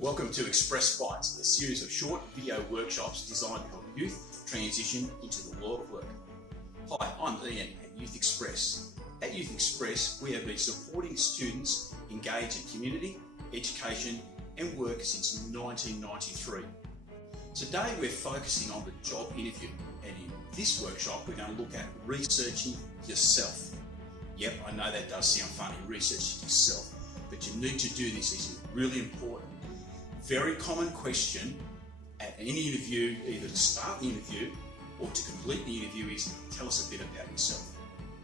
Welcome to Express Bites, a series of short video workshops designed to help youth transition into the world of work. Hi, I'm Ian at Youth Express. At Youth Express, we have been supporting students engage in community, education and work since 1993. Today we're focusing on the job interview, and in this workshop we're going to look at researching yourself. Yep, I know that does sound funny, researching yourself, but you need to do this. It's really important. Very common question at any interview, either to start the interview or to complete the interview, is tell us a bit about yourself.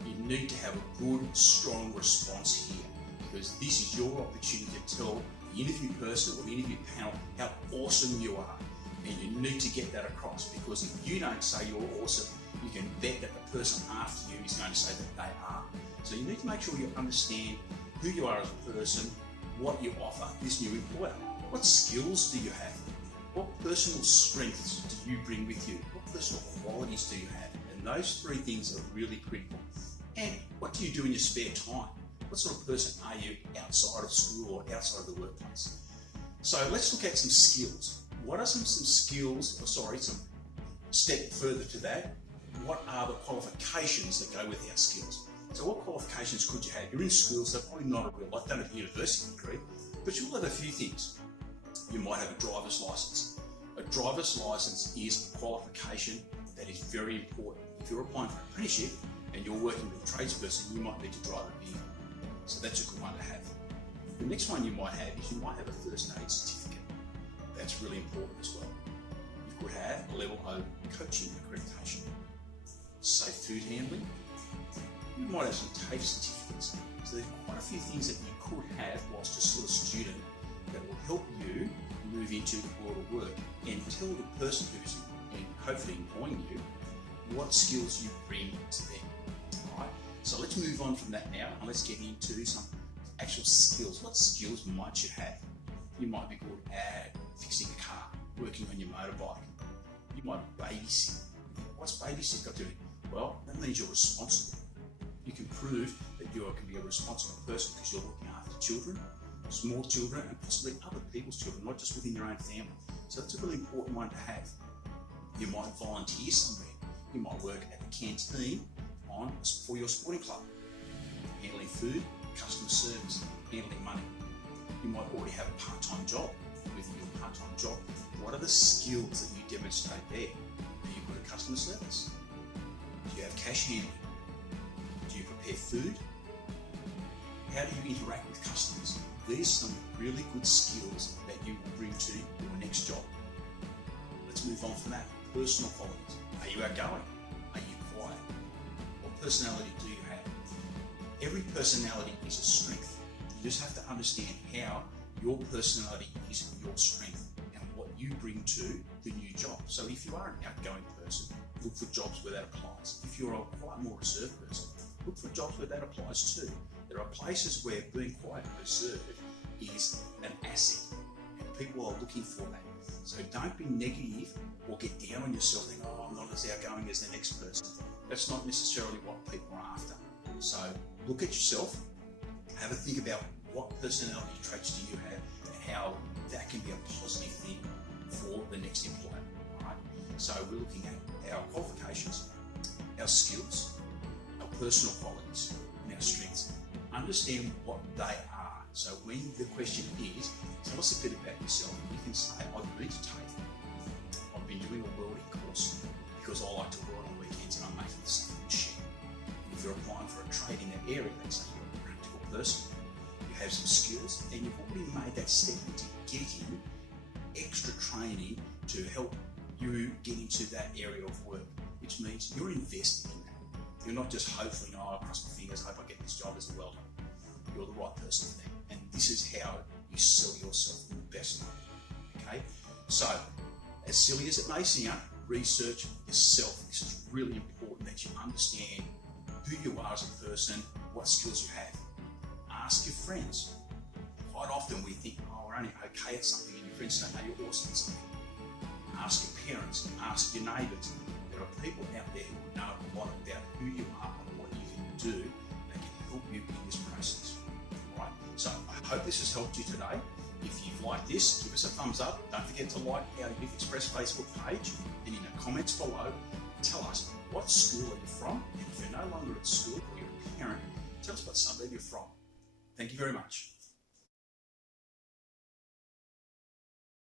You need to have a good, strong response here, because this is your opportunity to tell the interview person or the interview panel how awesome you are. And you need to get that across, because if you don't say you're awesome, you can bet that the person after you is going to say that they are. So you need to make sure you understand who you are as a person, what you offer this new employer. What skills do you have? What personal strengths do you bring with you? What personal qualities do you have? And those three things are really critical. And what do you do in your spare time? What sort of person are you outside of school or outside of the workplace? So let's look at some skills. What are some skills, some step further to that, what are the qualifications that go with our skills? So what qualifications could you have? You're in school, so probably not a real lot, don't have a university degree, but you'll have a few things. You might have a driver's license. A driver's license is a qualification that is very important. If you're applying for an apprenticeship and you're working with a tradesperson, you might need to drive a vehicle. So that's a good one to have. The next one you might have is you might have a first aid certificate. That's really important as well. You could have a level O coaching accreditation. Safe food handling. You might have some TAFE certificates. So there's quite a few things that you could have whilst you're still a student that will help you move into the world of work and tell the person who's hopefully employing you what skills you bring to them. Alright, so let's move on from that now and let's get into some actual skills. What skills might you have? You might be good at fixing a car, working on your motorbike. You might babysit. What's babysit got to do? Well, that means you're responsible. You can prove that you can be a responsible person because you're looking after children, small children, and possibly other people's children, not just within your own family. So that's a really important one to have. You might volunteer somewhere. You might work at the canteen for your sporting club, handling food, customer service, handling money. You might already have a part-time job. Within your part-time job, what are the skills that you demonstrate there? Are you good at customer service? Do you have cash handling? Do you prepare food? How do you interact with customers? These are some really good skills that you will bring to your next job. Let's move on from that. Personal qualities. Are you outgoing? Are you quiet? What personality do you have? Every personality is a strength. You just have to understand how your personality is your strength and what you bring to the new job. So if you are an outgoing person, look for jobs where that applies. If you're a quite more reserved person, look for jobs where that applies too. There are places where being quiet and reserved is an asset, and people are looking for that. So don't be negative or get down on yourself thinking, oh, I'm not as outgoing as the next person. That's not necessarily what people are after. So look at yourself, have a think about what personality traits do you have and how that can be a positive thing for the next employer. All right? So we're looking at our qualifications, our skills, our personal qualities, and our strengths. Understand what they are. So when the question is, tell us a bit about yourself, you can say, I've been to TAFE. I've been doing a welding course because I like to weld on weekends and I'm making the same machine. And if you're applying for a trade in that area, let's say you're a practical person, you have some skills and you've already made that step into getting extra training to help you get into that area of work, which means you're investing in that. You're not just hoping, oh, I'll cross my fingers, hope I get this job as a welder. You're the right person for that. And this is how you sell yourself in the best way. Okay? So, as silly as it may sound, research yourself. This is really important that you understand who you are as a person, what skills you have. Ask your friends. Quite often we think, oh, we're only okay at something, and your friends say, no, you're awesome at something. Ask your parents, ask your neighbours. There are people out there who know a lot about who you are and what you can do that can help you in this process. Right? So I hope this has helped you today. If you've liked this, this, give us a thumbs up. Don't forget to like our Youth Express Facebook page, and in the comments below, tell us what school are you from, and if you're no longer at school or you're a parent, tell us what suburb you're from. Thank you very much.